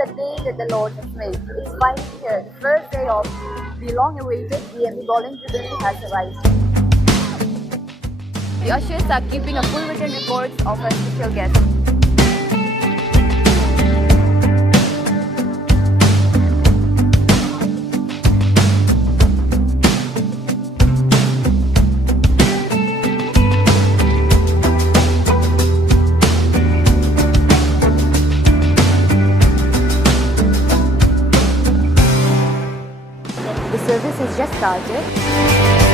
the day that the Lord has made. It's finally here. The first day of the long-awaited DMV Bowling Jubilee has arrived. The ushers are keeping a full written report of our special guest. The service has just started.